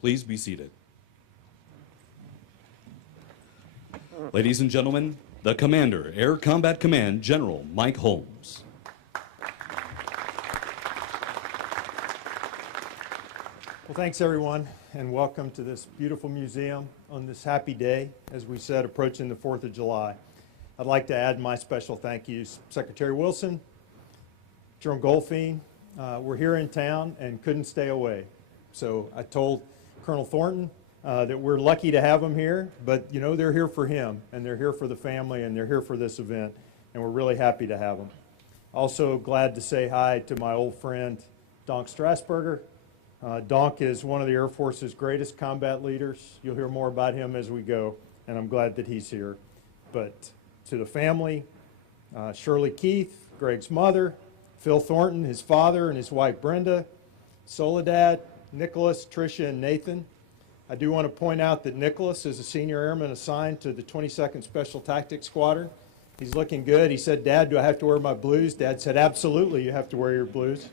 Please be seated. Ladies and gentlemen, the Commander, Air Combat Command, General Mike Holmes. Well, thanks everyone, and welcome to this beautiful museum on this happy day, as we said, approaching the 4th of July. I'd like to add my special thank yous. Secretary Wilson, General Goldfein, we're here in town and couldn't stay away. So I told Colonel Thornton that we're lucky to have him here, but you know, they're here for him, and they're here for the family, and they're here for this event, and we're really happy to have him. Also glad to say hi to my old friend, Donk Strasburger. Donk is one of the Air Force's greatest combat leaders. You'll hear more about him as we go, and I'm glad that he's here. But to the family, Shirley Keith, Greg's mother, Phil Thornton, his father, and his wife Brenda, Soledad, Nicholas, Tricia, and Nathan. I do want to point out that Nicholas is a senior airman assigned to the 22nd Special Tactics Squadron. He's looking good. He said, "Dad, do I have to wear my blues?" Dad said, "Absolutely, you have to wear your blues."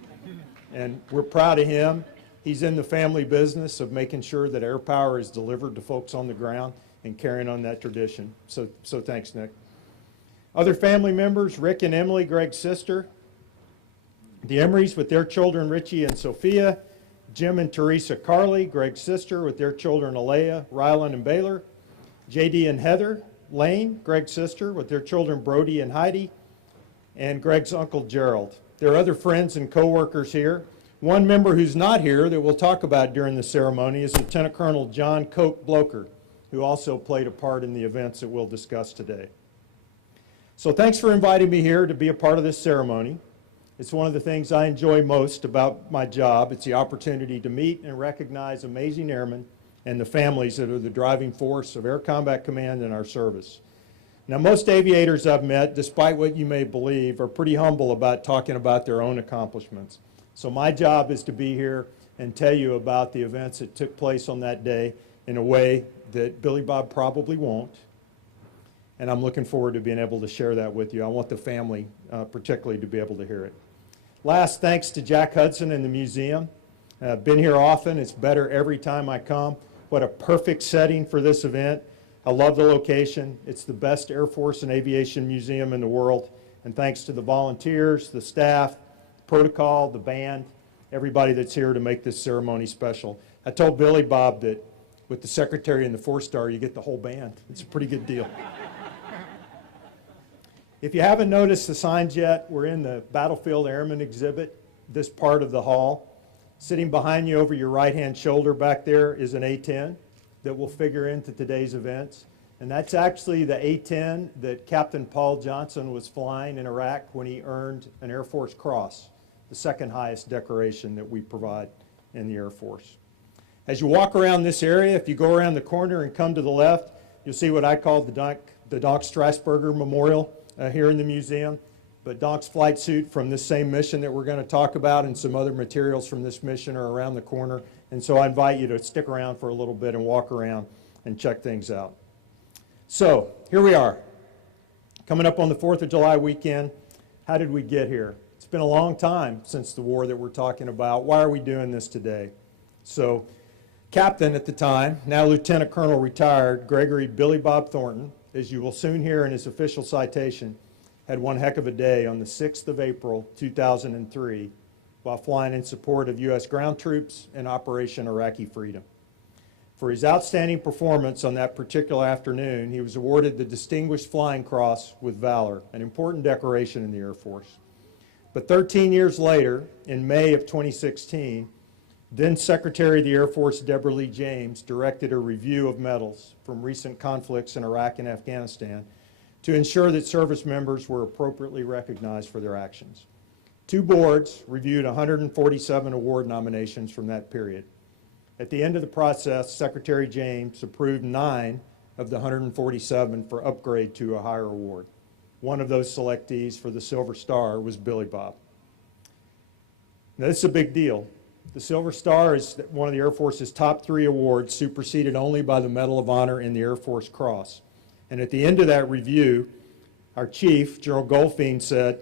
And we're proud of him. He's in the family business of making sure that air power is delivered to folks on the ground and carrying on that tradition. So thanks, Nick. Other family members, Rick and Emily, Greg's sister. The Emerys with their children, Richie and Sophia. Jim and Teresa Carley, Greg's sister, with their children, Alea, Rylan, and Baylor. JD and Heather Lane, Greg's sister, with their children, Brody and Heidi. And Greg's uncle, Gerald. There are other friends and co-workers here. One member who's not here that we'll talk about during the ceremony is Lieutenant Colonel John Coke Bloker, who also played a part in the events that we'll discuss today. So thanks for inviting me here to be a part of this ceremony. It's one of the things I enjoy most about my job. It's the opportunity to meet and recognize amazing airmen and the families that are the driving force of Air Combat Command and our service. Now, most aviators I've met, despite what you may believe, are pretty humble about talking about their own accomplishments. So my job is to be here and tell you about the events that took place on that day in a way that Billy Bob probably won't. And I'm looking forward to being able to share that with you. I want the family particularly to be able to hear it. Last, thanks to Jack Hudson and the museum. I've been here often. It's better every time I come. What a perfect setting for this event. I love the location. It's the best Air Force and Aviation museum in the world. And thanks to the volunteers, the staff, protocol, the band, everybody that's here to make this ceremony special. I told Billy Bob that with the secretary and the 4-star, you get the whole band. It's a pretty good deal. If you haven't noticed the signs yet, we're in the Battlefield Airman exhibit, this part of the hall. Sitting behind you over your right-hand shoulder back there is an A-10 that will figure into today's events. And that's actually the A-10 that Captain Paul Johnson was flying in Iraq when he earned an Air Force Cross, the second highest decoration that we provide in the Air Force. As you walk around this area, if you go around the corner and come to the left, you'll see what I call the Donk Strasburger Memorial here in the museum. But Donk's flight suit from this same mission that we're going to talk about and some other materials from this mission are around the corner. And so I invite you to stick around for a little bit and walk around and check things out. So here we are, coming up on the 4th of July weekend. How did we get here? It's been a long time since the war that we're talking about. Why are we doing this today? So Captain at the time, now Lieutenant Colonel retired, Gregory Billy Bob Thornton, as you will soon hear in his official citation, had one heck of a day on the 6th of April, 2003, while flying in support of U.S. ground troops in Operation Iraqi Freedom. For his outstanding performance on that particular afternoon, he was awarded the Distinguished Flying Cross with Valor, an important decoration in the Air Force. But 13 years later, in May of 2016, then Secretary of the Air Force Deborah Lee James directed a review of medals from recent conflicts in Iraq and Afghanistan to ensure that service members were appropriately recognized for their actions. Two boards reviewed 147 award nominations from that period. At the end of the process, Secretary James approved 9 of the 147 for upgrade to a higher award. One of those selectees for the Silver Star was Billy Bob. Now, this is a big deal. The Silver Star is one of the Air Force's top 3 awards, superseded only by the Medal of Honor and the Air Force Cross. And at the end of that review, our chief, General Goldfein, said,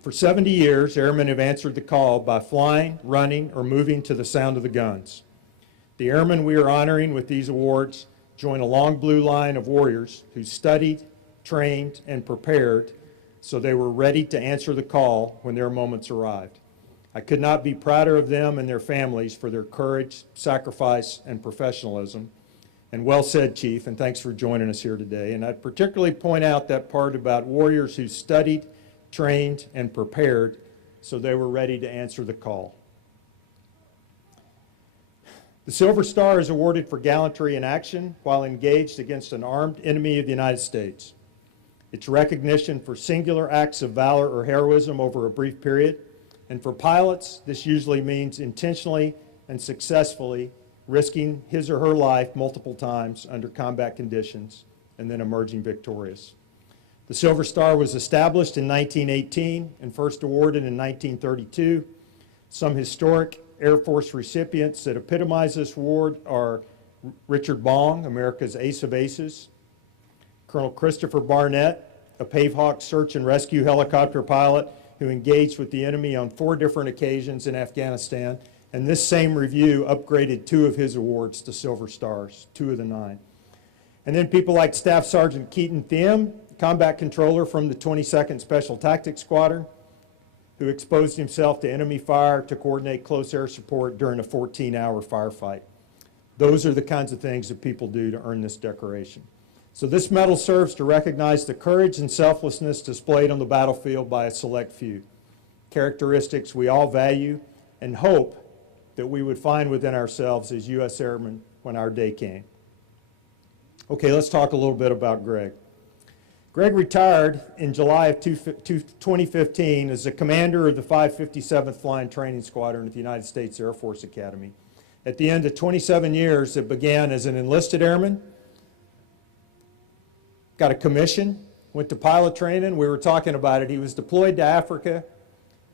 "For 70 years, airmen have answered the call by flying, running, or moving to the sound of the guns. The airmen we are honoring with these awards join a long blue line of warriors who studied, trained, and prepared so they were ready to answer the call when their moments arrived. I could not be prouder of them and their families for their courage, sacrifice, and professionalism. And well said, Chief, and thanks for joining us here today. And I'd particularly point out that part about warriors who studied, trained, and prepared so they were ready to answer the call. The Silver Star is awarded for gallantry in action while engaged against an armed enemy of the United States. It's recognition for singular acts of valor or heroism over a brief period. And for pilots, this usually means intentionally and successfully risking his or her life multiple times under combat conditions and then emerging victorious. The Silver Star was established in 1918 and first awarded in 1932. Some historic Air Force recipients that epitomize this award are Richard Bong, America's ace of aces, Colonel Christopher Barnett, a Pavehawk search and rescue helicopter pilot who engaged with the enemy on 4 different occasions in Afghanistan. And this same review upgraded 2 of his awards to Silver Stars, 2 of the 9. And then people like Staff Sergeant Keaton Thiem, combat controller from the 22nd Special Tactics Squadron, who exposed himself to enemy fire to coordinate close air support during a 14-hour firefight. Those are the kinds of things that people do to earn this decoration. So this medal serves to recognize the courage and selflessness displayed on the battlefield by a select few, characteristics we all value and hope that we would find within ourselves as U.S. Airmen when our day came. Okay, let's talk a little bit about Greg. Greg retired in July of 2015 as the commander of the 557th Flying Training Squadron at the United States Air Force Academy. At the end of 27 years, it began as an enlisted airman, got a commission, went to pilot training. We were talking about it. He was deployed to Africa.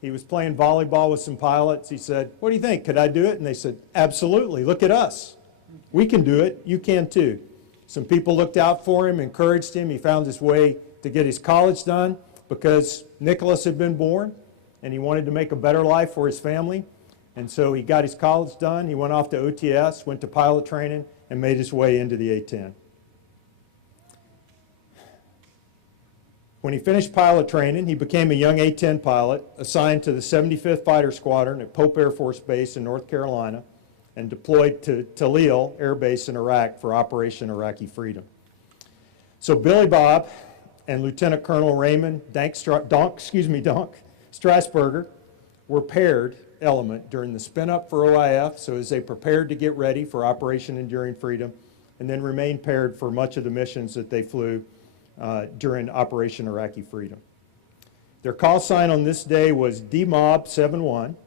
He was playing volleyball with some pilots. He said, "What do you think? Could I do it?" And they said, "Absolutely. Look at us. We can do it. You can too." Some people looked out for him, encouraged him. He found his way to get his college done because Nicholas had been born and he wanted to make a better life for his family. And so he got his college done. He went off to OTS, went to pilot training, and made his way into the A-10. When he finished pilot training, he became a young A-10 pilot assigned to the 75th Fighter Squadron at Pope Air Force Base in North Carolina and deployed to Talil Air Base in Iraq for Operation Iraqi Freedom. So Billy Bob and Lieutenant Colonel Raymond Donk Strasburger were paired element during the spin-up for OIF, so as they prepared to get ready for Operation Enduring Freedom, and then remained paired for much of the missions that they flew during Operation Iraqi Freedom. Their call sign on this day was DMOB 71,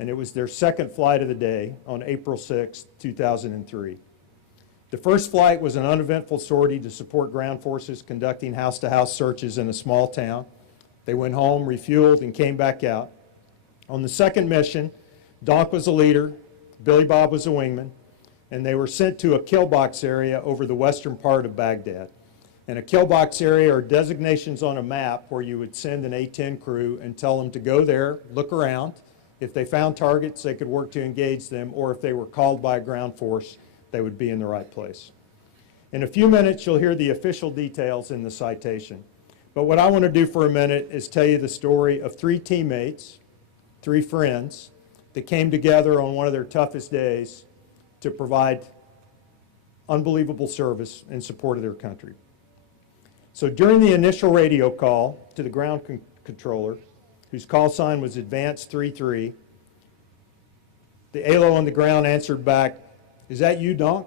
and it was their second flight of the day on April 6, 2003. The first flight was an uneventful sortie to support ground forces conducting house-to-house searches in a small town. They went home, refueled, and came back out. On the second mission, Donk was a leader, Billy Bob was a wingman, and they were sent to a kill box area over the western part of Baghdad. And a kill box area are designations on a map where you would send an A-10 crew and tell them to go there, look around. If they found targets, they could work to engage them, or if they were called by a ground force, they would be in the right place. In a few minutes, you'll hear the official details in the citation. But what I want to do for a minute is tell you the story of 3 teammates, 3 friends, that came together on one of their toughest days to provide unbelievable service in support of their country. So during the initial radio call to the ground controller, whose call sign was Advance 33, the ALO on the ground answered back, "Is that you, Donk?"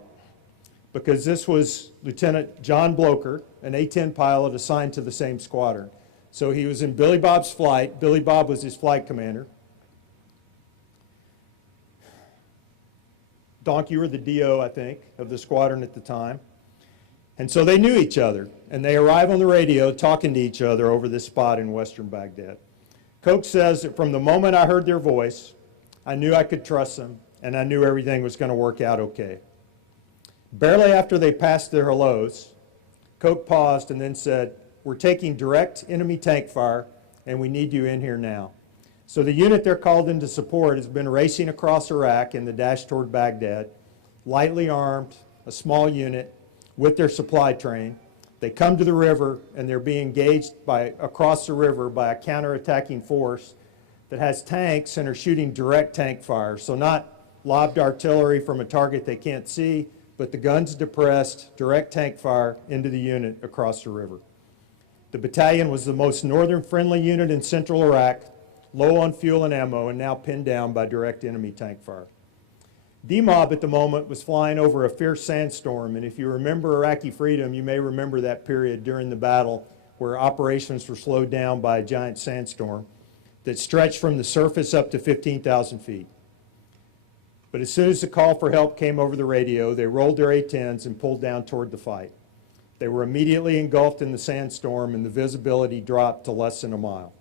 Because this was Lieutenant John Bloker, an A-10 pilot assigned to the same squadron. So he was in Billy Bob's flight. Billy Bob was his flight commander. Donk, you were the DO, I think, of the squadron at the time. And so they knew each other, and they arrive on the radio talking to each other over this spot in western Baghdad. Coach says that from the moment I heard their voice, I knew I could trust them, and I knew everything was going to work out okay. Barely after they passed their hellos, Coach paused and then said, "We're taking direct enemy tank fire, and we need you in here now." So the unit they're called in to support has been racing across Iraq in the dash toward Baghdad, lightly armed, a small unit with their supply train. They come to the river and they're being engaged across the river by a counterattacking force that has tanks and are shooting direct tank fire. So not lobbed artillery from a target they can't see, but the guns depressed, direct tank fire into the unit across the river. The battalion was the most northern friendly unit in central Iraq, low on fuel and ammo, and now pinned down by direct enemy tank fire. D-Mob at the moment was flying over a fierce sandstorm, and if you remember Iraqi freedom, you may remember that period during the battle where operations were slowed down by a giant sandstorm that stretched from the surface up to 15,000 feet. But as soon as the call for help came over the radio, they rolled their A-10s and pulled down toward the fight. They were immediately engulfed in the sandstorm, and the visibility dropped to less than a mile.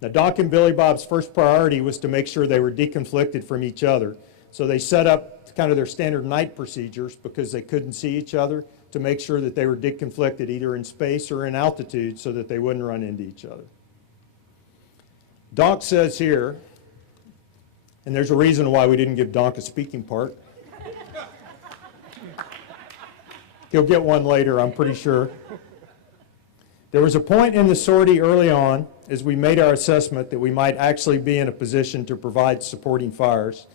Now, Doc and Billy Bob's first priority was to make sure they were deconflicted from each other. So they set up kind of their standard night procedures because they couldn't see each other to make sure that they were deconflicted either in space or in altitude so that they wouldn't run into each other. Doc says here, and there's a reason why we didn't give Doc a speaking part. He'll get one later, I'm pretty sure. There was a point in the sortie early on as we made our assessment that we might actually be in a position to provide supporting fires,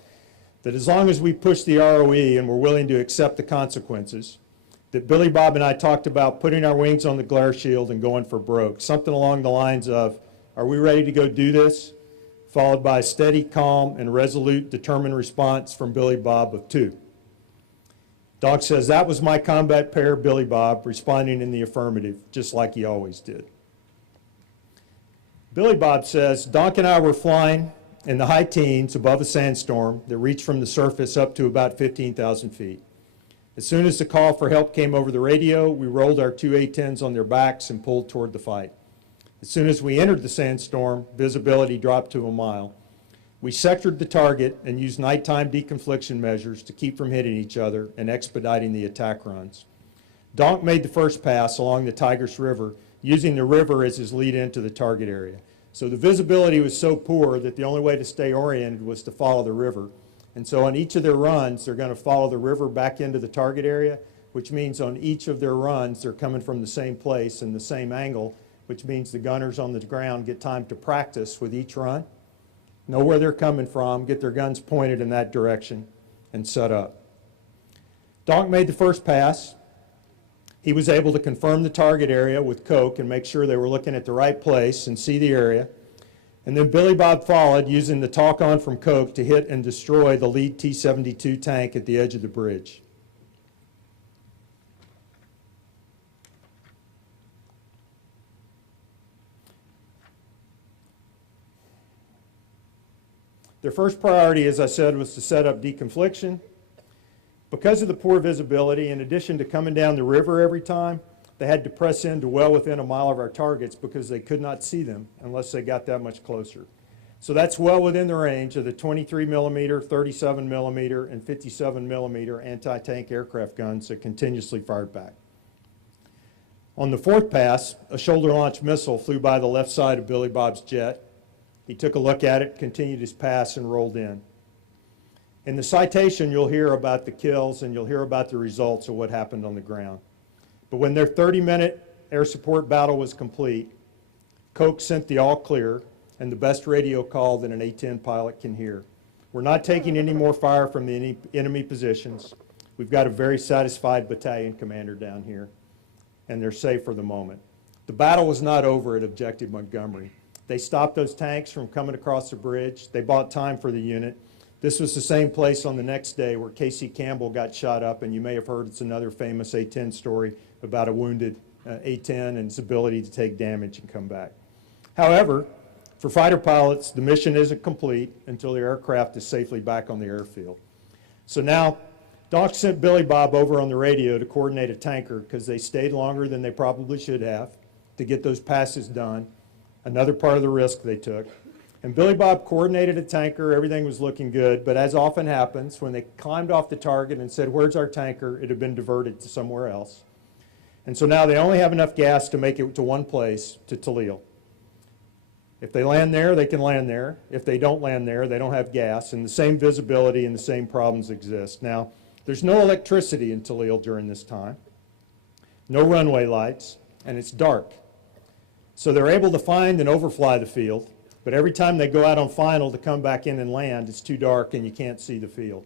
that as long as we pushed the ROE and were willing to accept the consequences, that Billy Bob and I talked about putting our wings on the glare shield and going for broke, something along the lines of, are we ready to go do this? Followed by a steady, calm, and resolute, determined response from Billy Bob of 2. Doc says, that was my combat pair, Billy Bob, responding in the affirmative, just like he always did. Billy Bob says, Doc and I were flying in the high teens above a sandstorm that reached from the surface up to about 15,000 feet. As soon as the call for help came over the radio, we rolled our 2 A-10s on their backs and pulled toward the fight. As soon as we entered the sandstorm, visibility dropped to a mile. We sectored the target and used nighttime deconfliction measures to keep from hitting each other and expediting the attack runs. Doc made the first pass along the Tigris River, using the river as his lead into the target area. So the visibility was so poor that the only way to stay oriented was to follow the river. And so on each of their runs, they're going to follow the river back into the target area, which means on each of their runs, they're coming from the same place and the same angle, which means the gunners on the ground get time to practice with each run, know where they're coming from, get their guns pointed in that direction, and set up. Doc made the first pass. He was able to confirm the target area with Coke and make sure they were looking at the right place and see the area. And then Billy Bob followed using the talk-on from Coke to hit and destroy the lead T-72 tank at the edge of the bridge. Their first priority, as I said, was to set up deconfliction. Because of the poor visibility, in addition to coming down the river every time, they had to press into well within a mile of our targets because they could not see them unless they got that much closer. So that's well within the range of the 23 millimeter, 37 millimeter, and 57 millimeter anti-tank aircraft guns that continuously fired back. On the fourth pass, a shoulder-launched missile flew by the left side of Billy Bob's jet. He took a look at it, continued his pass, and rolled in. In the citation, you'll hear about the kills and you'll hear about the results of what happened on the ground. But when their 30-minute air support battle was complete, Coke sent the all clear and the best radio call that an A-10 pilot can hear. We're not taking any more fire from the enemy positions. We've got a very satisfied battalion commander down here, and they're safe for the moment. The battle was not over at Objective Montgomery. They stopped those tanks from coming across the bridge. They bought time for the unit. This was the same place on the next day where Casey Campbell got shot up, and you may have heard it's another famous A-10 story about a wounded A-10 and its ability to take damage and come back. However, for fighter pilots, the mission isn't complete until the aircraft is safely back on the airfield. So now, Doc sent Billy Bob over on the radio to coordinate a tanker because they stayed longer than they probably should have to get those passes done, another part of the risk they took. And Billy Bob coordinated a tanker, everything was looking good, but as often happens, when they climbed off the target and said, where's our tanker, it had been diverted to somewhere else. And so now they only have enough gas to make it to one place, to Talil. If they land there, they can land there. If they don't land there, they don't have gas, and the same visibility and the same problems exist. Now, there's no electricity in Toledo during this time, no runway lights, and it's dark. So they're able to find and overfly the field, but every time they go out on final to come back in and land, it's too dark and you can't see the field.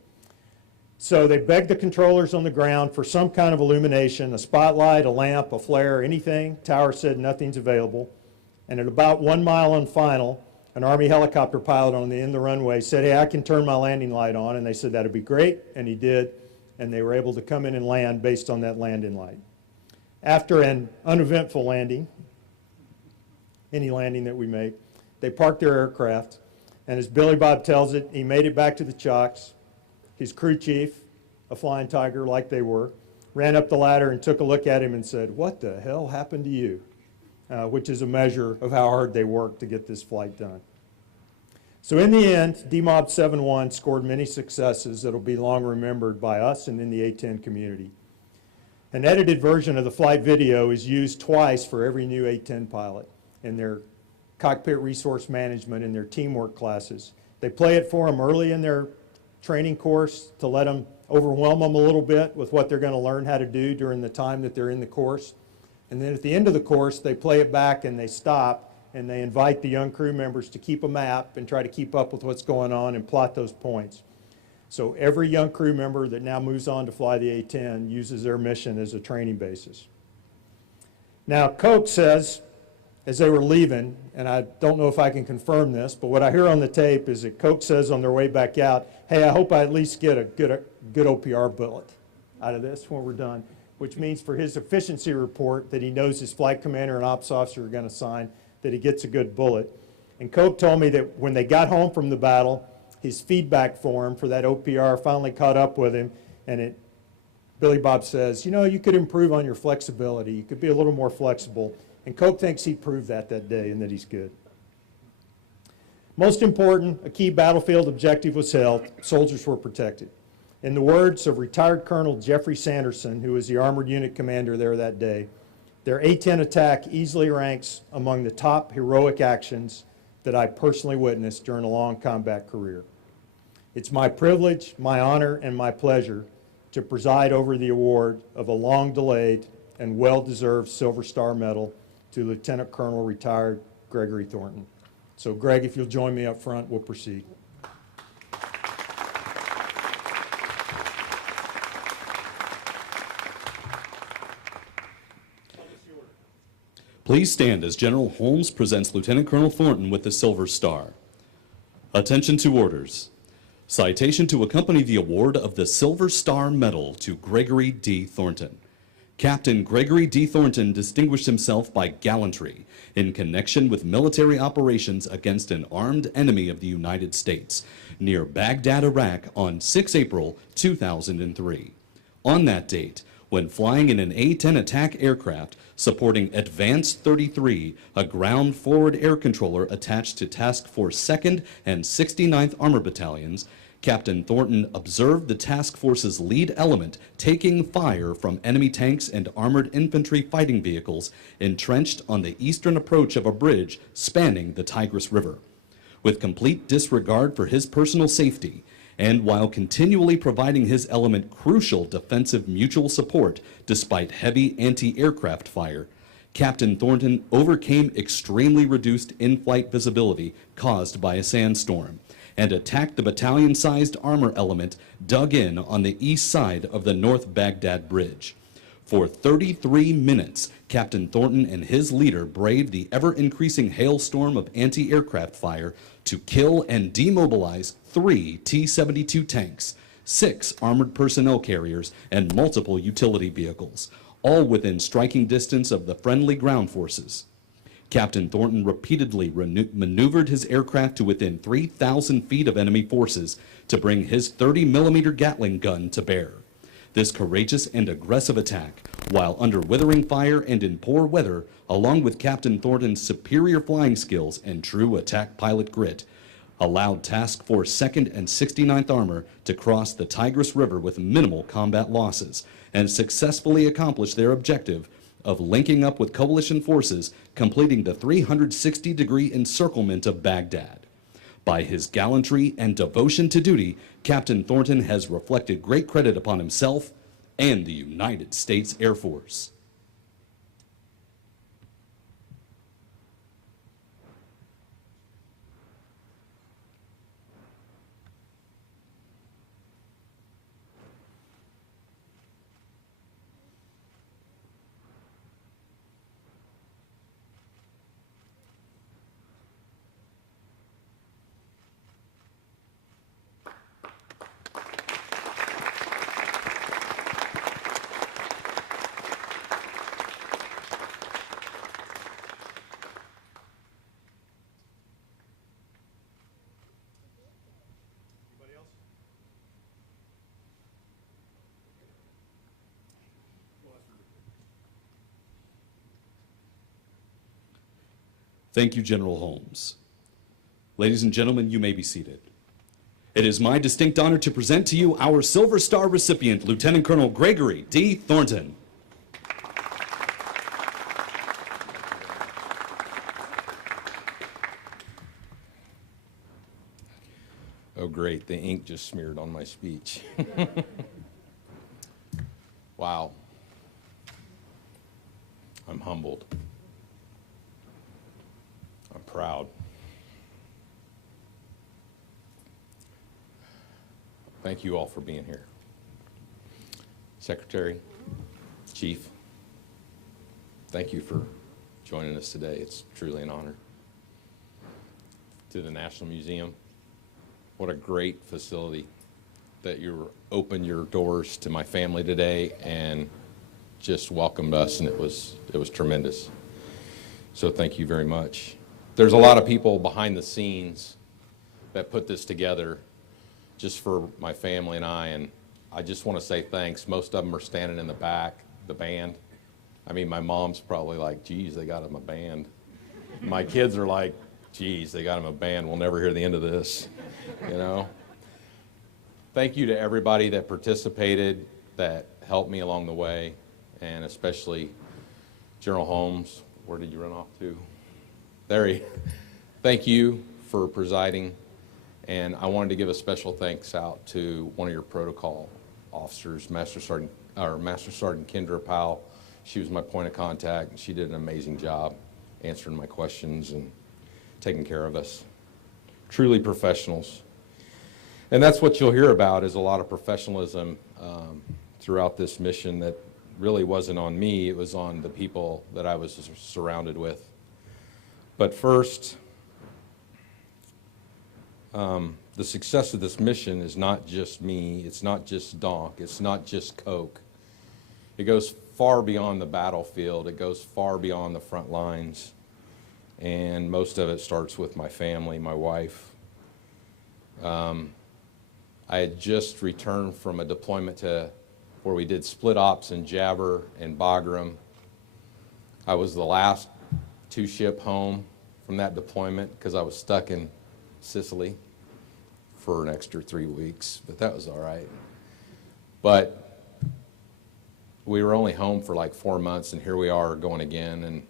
So they begged the controllers on the ground for some kind of illumination, a spotlight, a lamp, a flare, anything. Tower said nothing's available. And at about 1 mile on final, an Army helicopter pilot on the end of the runway said, hey, I can turn my landing light on. And they said that'd be great, and he did. And they were able to come in and land based on that landing light. After an uneventful landing, any landing that we make, they parked their aircraft. And as Billy Bob tells it, he made it back to the chocks. His crew chief, a flying tiger like they were, ran up the ladder and took a look at him and said, what the hell happened to you? Which is a measure of how hard they worked to get this flight done. So in the end, DMOB 7-1 scored many successes that will be long remembered by us and in the A-10 community. An edited version of the flight video is used twice for every new A-10 pilot in their cockpit resource management and their teamwork classes. They play it for them early in their training course to let them overwhelm them a little bit with what they're going to learn how to do during the time that they're in the course. And then at the end of the course, they play it back and they stop and they invite the young crew members to keep a map and try to keep up with what's going on and plot those points. So every young crew member that now moves on to fly the A-10 uses their mission as a training basis. Now, Coke says, as they were leaving, and I don't know if I can confirm this, but what I hear on the tape is that Coke says on their way back out, hey, I hope I at least get a good OPR bullet out of this when we're done, which means for his efficiency report that he knows his flight commander and ops officer are going to sign, that he gets a good bullet. And Cope told me that when they got home from the battle, his feedback form for that OPR finally caught up with him, and Billy Bob says, you know, you could improve on your flexibility. You could be a little more flexible. And Cope thinks he proved that day and that he's good. Most important, a key battlefield objective was held. Soldiers were protected. In the words of retired Colonel Jeffrey Sanderson, who was the armored unit commander there that day, their A-10 attack easily ranks among the top heroic actions that I personally witnessed during a long combat career. It's my privilege, my honor, and my pleasure to preside over the award of a long-delayed and well-deserved Silver Star Medal to Lieutenant Colonel retired Gregory Thornton. So Greg, if you'll join me up front, we'll proceed. Please stand as General Holmes presents Lieutenant Colonel Thornton with the Silver Star. Attention to orders. Citation to accompany the award of the Silver Star Medal to Gregory D. Thornton. Captain Gregory D. Thornton distinguished himself by gallantry in connection with military operations against an armed enemy of the United States near Baghdad, Iraq on 6 April 2003. On that date, when flying in an A-10 attack aircraft supporting Advance 33, a ground forward air controller attached to Task Force 2nd and 69th Armor Battalions, Captain Thornton observed the task force's lead element taking fire from enemy tanks and armored infantry fighting vehicles entrenched on the eastern approach of a bridge spanning the Tigris River. With complete disregard for his personal safety, and while continually providing his element crucial defensive mutual support despite heavy anti-aircraft fire, Captain Thornton overcame extremely reduced in-flight visibility caused by a sandstorm and attacked the battalion-sized armor element dug in on the east side of the North Baghdad Bridge. For 33 minutes, Captain Thornton and his leader braved the ever-increasing hailstorm of anti-aircraft fire to kill and demobilize 3 T-72 tanks, 6 armored personnel carriers, and multiple utility vehicles, all within striking distance of the friendly ground forces. Captain Thornton repeatedly maneuvered his aircraft to within 3,000 feet of enemy forces to bring his 30mm Gatling gun to bear. This courageous and aggressive attack, while under withering fire and in poor weather, along with Captain Thornton's superior flying skills and true attack pilot grit, allowed Task Force 2nd and 69th Armor to cross the Tigris River with minimal combat losses and successfully accomplish their objective of linking up with coalition forces, completing the 360-degree encirclement of Baghdad. By his gallantry and devotion to duty, Captain Thornton has reflected great credit upon himself and the United States Air Force. Thank you, General Holmes. Ladies and gentlemen, you may be seated. It is my distinct honor to present to you our Silver Star recipient, Lieutenant Colonel Gregory D. Thornton. Oh, great. The ink just smeared on my speech. Wow. I'm humbled. I'm proud. Thank you all for being here. Secretary, Chief, thank you for joining us today. It's truly an honor. To the National Museum, what a great facility that you opened your doors to my family today and just welcomed us, and it was tremendous. So thank you very much. There's a lot of people behind the scenes that put this together just for my family and I just want to say thanks. Most of them are standing in the back, the band. I mean, my mom's probably like, geez, they got him a band. My kids are like, geez, they got him a band. We'll never hear the end of this, you know? Thank you to everybody that participated, that helped me along the way, and especially General Holmes. Where did you run off to? There he. Thank you for presiding, and I wanted to give a special thanks out to one of your protocol officers, Master Sergeant Kendra Powell. She was my point of contact, and she did an amazing job answering my questions and taking care of us. Truly professionals. And that's what you'll hear about, is a lot of professionalism throughout this mission that really wasn't on me, it was on the people that I was surrounded with. But first, the success of this mission is not just me, it's not just Donk, it's not just Coke. It goes far beyond the battlefield, it goes far beyond the front lines, and most of it starts with my family, my wife. I had just returned from a deployment to where we did split ops in Jabber and Bagram. I was the last two-ship home from that deployment because I was stuck in Sicily for an extra 3 weeks, but that was all right. But we were only home for like 4 months, and here we are going again. And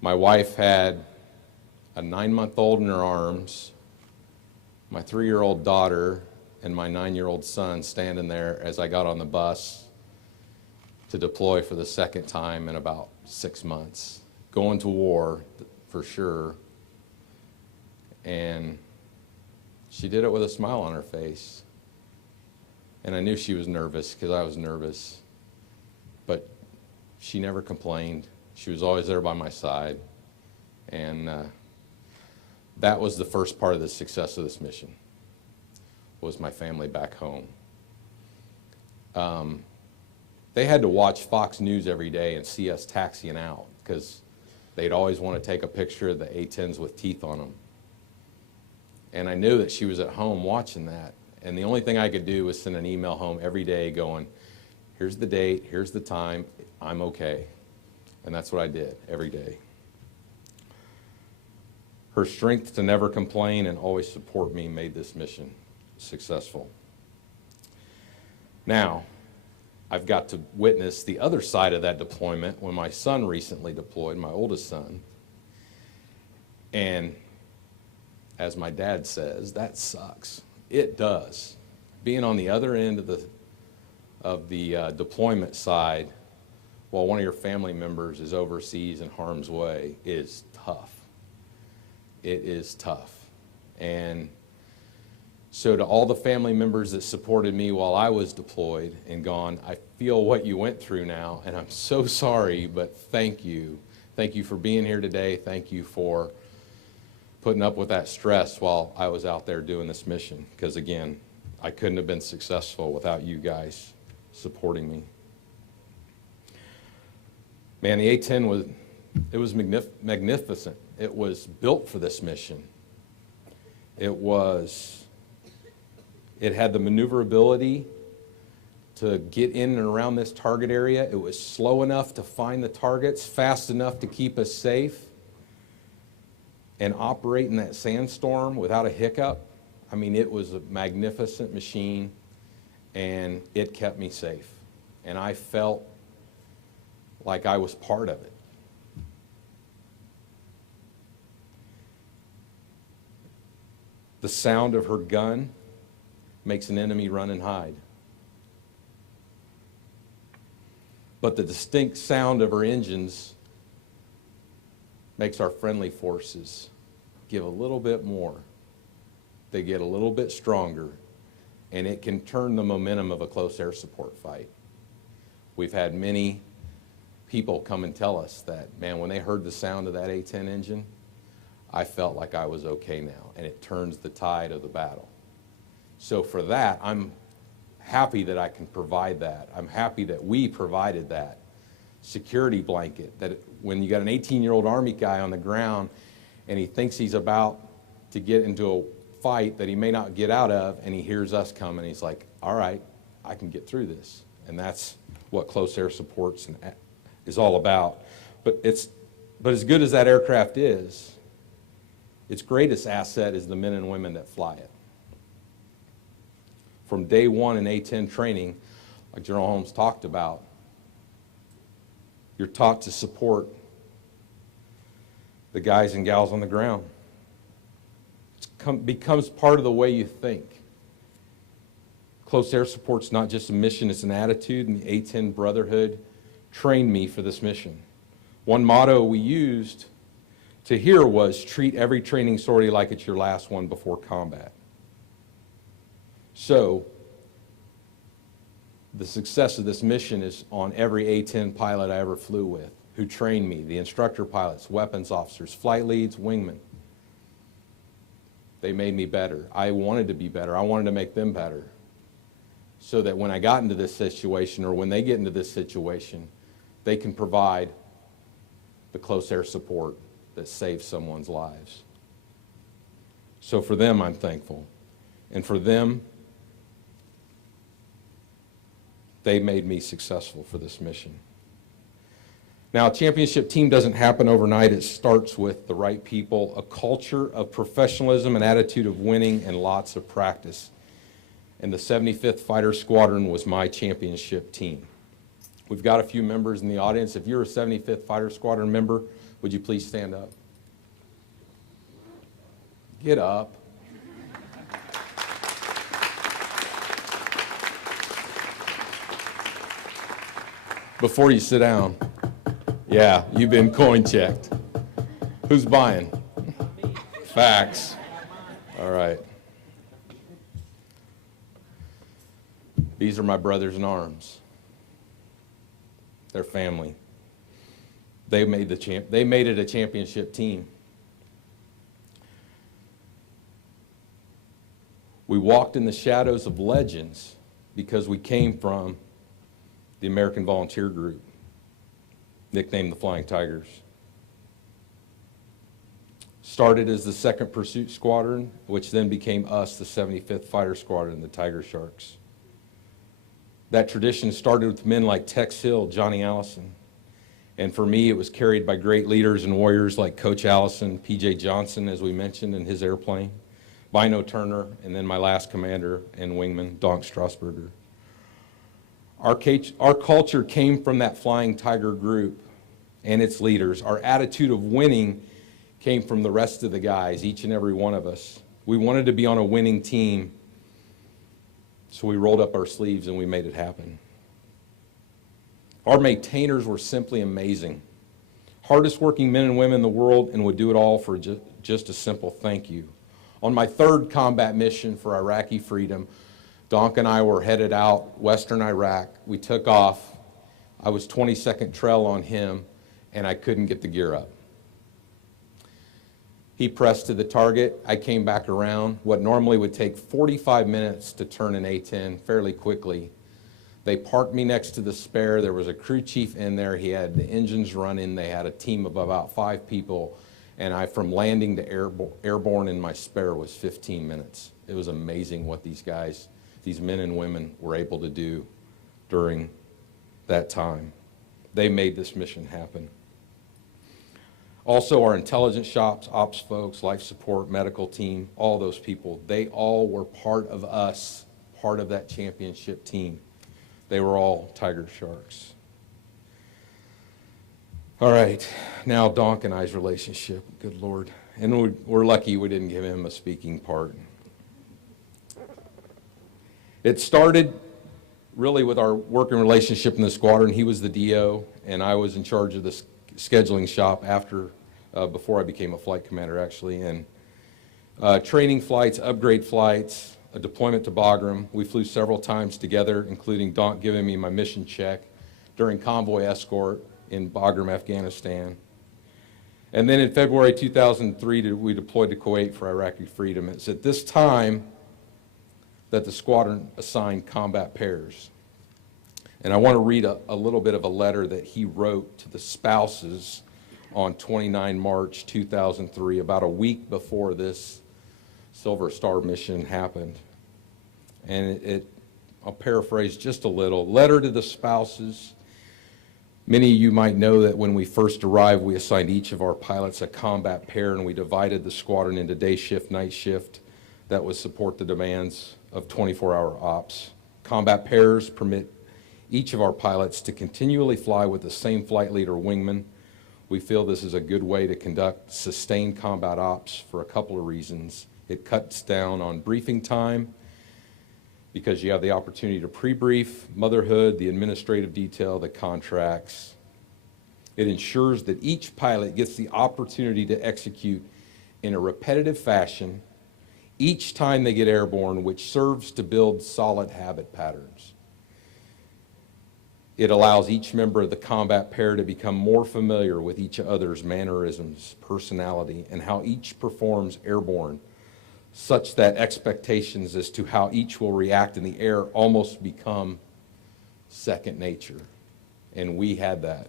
my wife had a 9-month-old in her arms, my 3-year-old daughter, and my 9-year-old son standing there as I got on the bus to deploy for the second time in about 6 months. Going to war, for sure. And she did it with a smile on her face. And I knew she was nervous because I was nervous. But she never complained. She was always there by my side. And that was the first part of the success of this mission, was my family back home. They had to watch Fox News every day and see us taxiing out because they'd always want to take a picture of the A-10s with teeth on them. And I knew that she was at home watching that. And the only thing I could do was send an email home every day going, here's the date, here's the time, I'm okay. And that's what I did every day. Her strength to never complain and always support me made this mission successful. Now, I've got to witness the other side of that deployment when my son recently deployed, my oldest son. And as my dad says, that sucks. It does. Being on the other end of the deployment side while one of your family members is overseas in harm's way is tough. It is tough. And so to all the family members that supported me while I was deployed and gone, I feel what you went through now, and I'm so sorry, but thank you. Thank you for being here today. Thank you for putting up with that stress while I was out there doing this mission, because again, I couldn't have been successful without you guys supporting me. Man, the A-10 was magnificent. It was built for this mission. It had the maneuverability to get in and around this target area. It was slow enough to find the targets, fast enough to keep us safe, and operate in that sandstorm without a hiccup. I mean, it was a magnificent machine, and it kept me safe. And I felt like I was part of it. The sound of her gun makes an enemy run and hide. But the distinct sound of her engines makes our friendly forces give a little bit more. They get a little bit stronger, and it can turn the momentum of a close air support fight. We've had many people come and tell us that, man, when they heard the sound of that A-10 engine, I felt like I was okay now, and it turns the tide of the battle. So for that, I'm happy that I can provide that. I'm happy that we provided that security blanket, that when you got an 18-year-old Army guy on the ground and he thinks he's about to get into a fight that he may not get out of, and he hears us coming, he's like, all right, I can get through this. And that's what close air supports is all about. But as good as that aircraft is, its greatest asset is the men and women that fly it. From day one in A-10 training, like General Holmes talked about, you're taught to support the guys and gals on the ground. It becomes part of the way you think. Close air support's not just a mission, it's an attitude, and the A-10 Brotherhood trained me for this mission. One motto we used to hear was, treat every training sortie like it's your last one before combat. So, the success of this mission is on every A-10 pilot I ever flew with, who trained me, the instructor pilots, weapons officers, flight leads, wingmen. They made me better. I wanted to be better. I wanted to make them better, so that when I got into this situation, or when they get into this situation, they can provide the close air support that saves someone's lives. So for them, I'm thankful. And for them, they made me successful for this mission. Now, a championship team doesn't happen overnight. It starts with the right people, a culture of professionalism, an attitude of winning, and lots of practice. And the 75th Fighter Squadron was my championship team. We've got a few members in the audience. If you're a 75th Fighter Squadron member, would you please stand up? Get up. Before you sit down, yeah, you've been coin checked. Who's buying? Facts. All right. These are my brothers in arms. They're family. They made it a championship team. We walked in the shadows of legends because we came from the American Volunteer Group, nicknamed the Flying Tigers. Started as the 2nd Pursuit Squadron, which then became us, the 75th Fighter Squadron, the Tiger Sharks. That tradition started with men like Tex Hill, Johnny Allison. And for me, it was carried by great leaders and warriors like Coach Allison, P.J. Johnson, as we mentioned, in his airplane, Bino Turner, and then my last commander and wingman, Donk Strasburger. Our culture came from that Flying Tiger group and its leaders. Our attitude of winning came from the rest of the guys, each and every one of us. We wanted to be on a winning team, so we rolled up our sleeves and we made it happen. Our maintainers were simply amazing. Hardest working men and women in the world, and would do it all for just a simple thank you. On my third combat mission for Iraqi freedom, Donk and I were headed out western Iraq. We took off. I was 22nd trail on him, and I couldn't get the gear up. He pressed to the target. I came back around. What normally would take 45 minutes to turn an A-10 fairly quickly. They parked me next to the spare. There was a crew chief in there. He had the engines running. They had a team of about 5 people. And from landing to airborne in my spare was 15 minutes. It was amazing what these guys, these men and women, were able to do during that time. They made this mission happen. Also, our intelligence shops, ops folks, life support, medical team, all those people, they all were part of us, part of that championship team. They were all Tiger Sharks. All right, now Donk and I's relationship, good Lord. And we're lucky we didn't give him a speaking part. It started really with our working relationship in the squadron. He was the DO, and I was in charge of the scheduling shop before I became a flight commander, actually. And training flights, upgrade flights, a deployment to Bagram. We flew several times together, including Donk giving me my mission check during convoy escort in Bagram, Afghanistan. And then in February 2003, we deployed to Kuwait for Iraqi freedom. It's at this time that the squadron assigned combat pairs. And I want to read a little bit of a letter that he wrote to the spouses on 29 March 2003, about a week before this Silver Star mission happened. And I'll paraphrase just a little. Letter to the spouses. Many of you might know that when we first arrived, we assigned each of our pilots a combat pair, and we divided the squadron into day shift, night shift that would support the demands of 24-hour ops. Combat pairs permit each of our pilots to continually fly with the same flight lead or wingman. We feel this is a good way to conduct sustained combat ops for a couple of reasons. It cuts down on briefing time because you have the opportunity to pre-brief motherhood, the administrative detail, the contracts. It ensures that each pilot gets the opportunity to execute in a repetitive fashion each time they get airborne, which serves to build solid habit patterns. It allows each member of the combat pair to become more familiar with each other's mannerisms, personality, and how each performs airborne, such that expectations as to how each will react in the air almost become second nature. And we had that.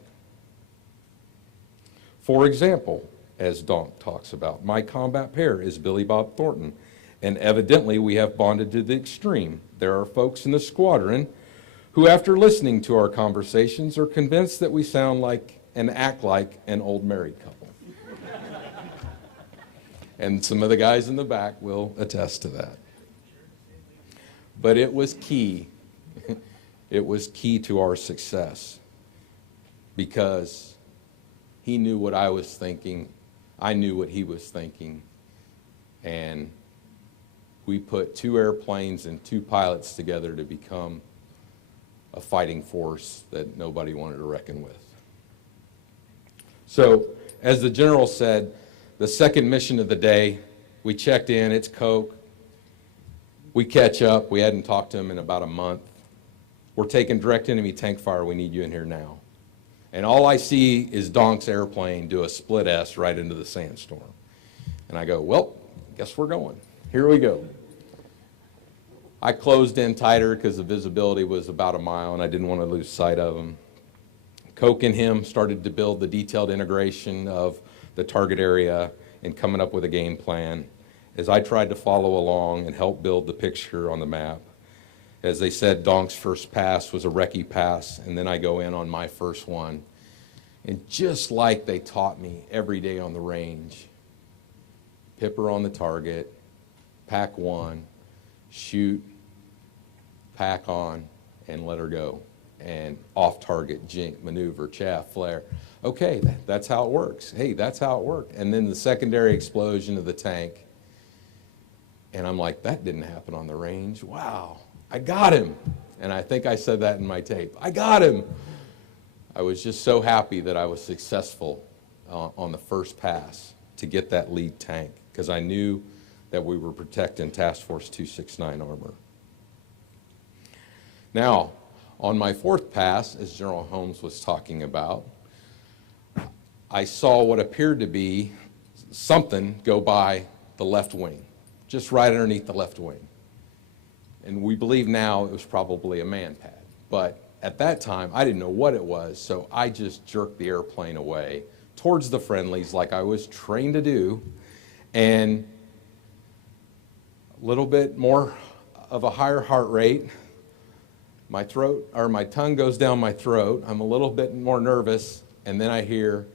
For example, as Donk talks about, my combat pair is Billy Bob Thornton, and evidently we have bonded to the extreme. There are folks in the squadron who, after listening to our conversations, are convinced that we sound like and act like an old married couple. And some of the guys in the back will attest to that. But it was key. It was key to our success because he knew what I was thinking. I knew what he was thinking. And we put 2 airplanes and 2 pilots together to become a fighting force that nobody wanted to reckon with. So, as the general said, the second mission of the day, we checked in, it's Coke. We catch up, we hadn't talked to him in about a month. We're taking direct enemy tank fire, we need you in here now. And all I see is Donk's airplane do a split S right into the sandstorm. And I go, well, guess we're going. Here we go. I closed in tighter because the visibility was about a mile and I didn't want to lose sight of him. Coke and him started to build the detailed integration of the target area and coming up with a game plan as I tried to follow along and help build the picture on the map. As they said, Donk's first pass was a recce pass, and then I go in on my first one. And just like they taught me every day on the range, pipper on the target, pack one, shoot, pack on, and let her go. and off-target, jink, maneuver, chaff, flare. Okay, that's how it works. Hey, that's how it worked. And then the secondary explosion of the tank, and I'm like, that didn't happen on the range. Wow, I got him. And I think I said that in my tape. I got him. I was just so happy that I was successful on the first pass to get that lead tank, because I knew that we were protecting Task Force 269 armor. Now, on my fourth pass, as General Holmes was talking about, I saw what appeared to be something go by the left wing, just right underneath the left wing. And we believe now it was probably a man pad. But at that time, I didn't know what it was, so I just jerked the airplane away towards the friendlies like I was trained to do, and a little bit more of a higher heart rate. My throat, or my tongue goes down my throat. I'm a little bit more nervous, and then I hear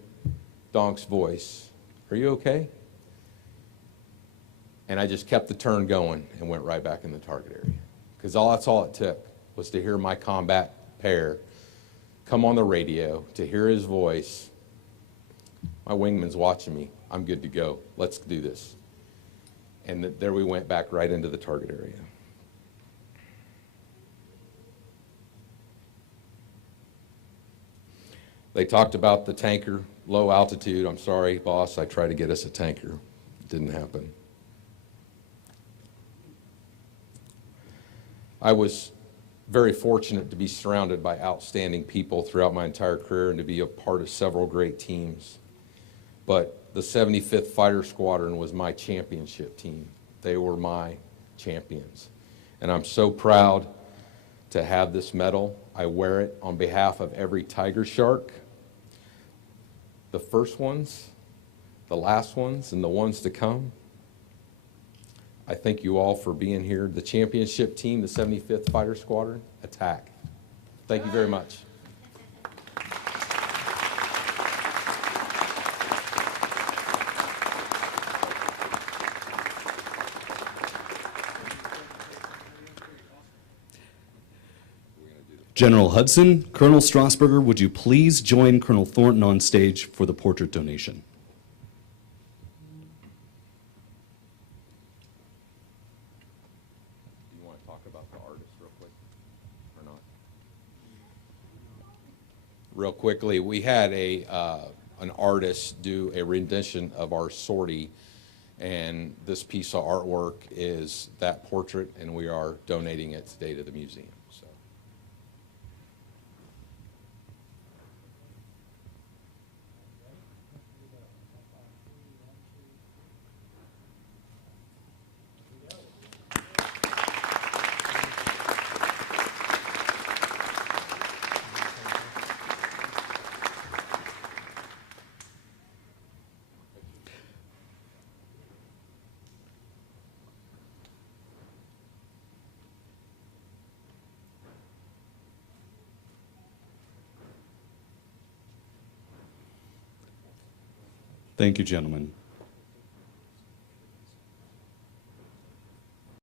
Donk's voice. Are you okay? And I just kept the turn going and went right back in the target area. Because that's all it took, was to hear my combat pair come on the radio, to hear his voice. My wingman's watching me. I'm good to go. Let's do this. And there we went back right into the target area. They talked about the tanker, low altitude. I'm sorry, boss, I tried to get us a tanker. It didn't happen. I was very fortunate to be surrounded by outstanding people throughout my entire career and to be a part of several great teams. But the 75th Fighter Squadron was my championship team. They were my champions. And I'm so proud to have this medal. I wear it on behalf of every Tiger Shark, the first ones, the last ones, and the ones to come. I thank you all for being here. The championship team, the 75th Fighter Squadron, attack. Thank you very much. General Hudson, Colonel Strasburger, would you please join Colonel Thornton on stage for the portrait donation? Do you want to talk about the artist real quick or not? Real quickly, we had an artist do a rendition of our sortie, and this piece of artwork is that portrait, and we are donating it today to the museum. So. Thank you, gentlemen.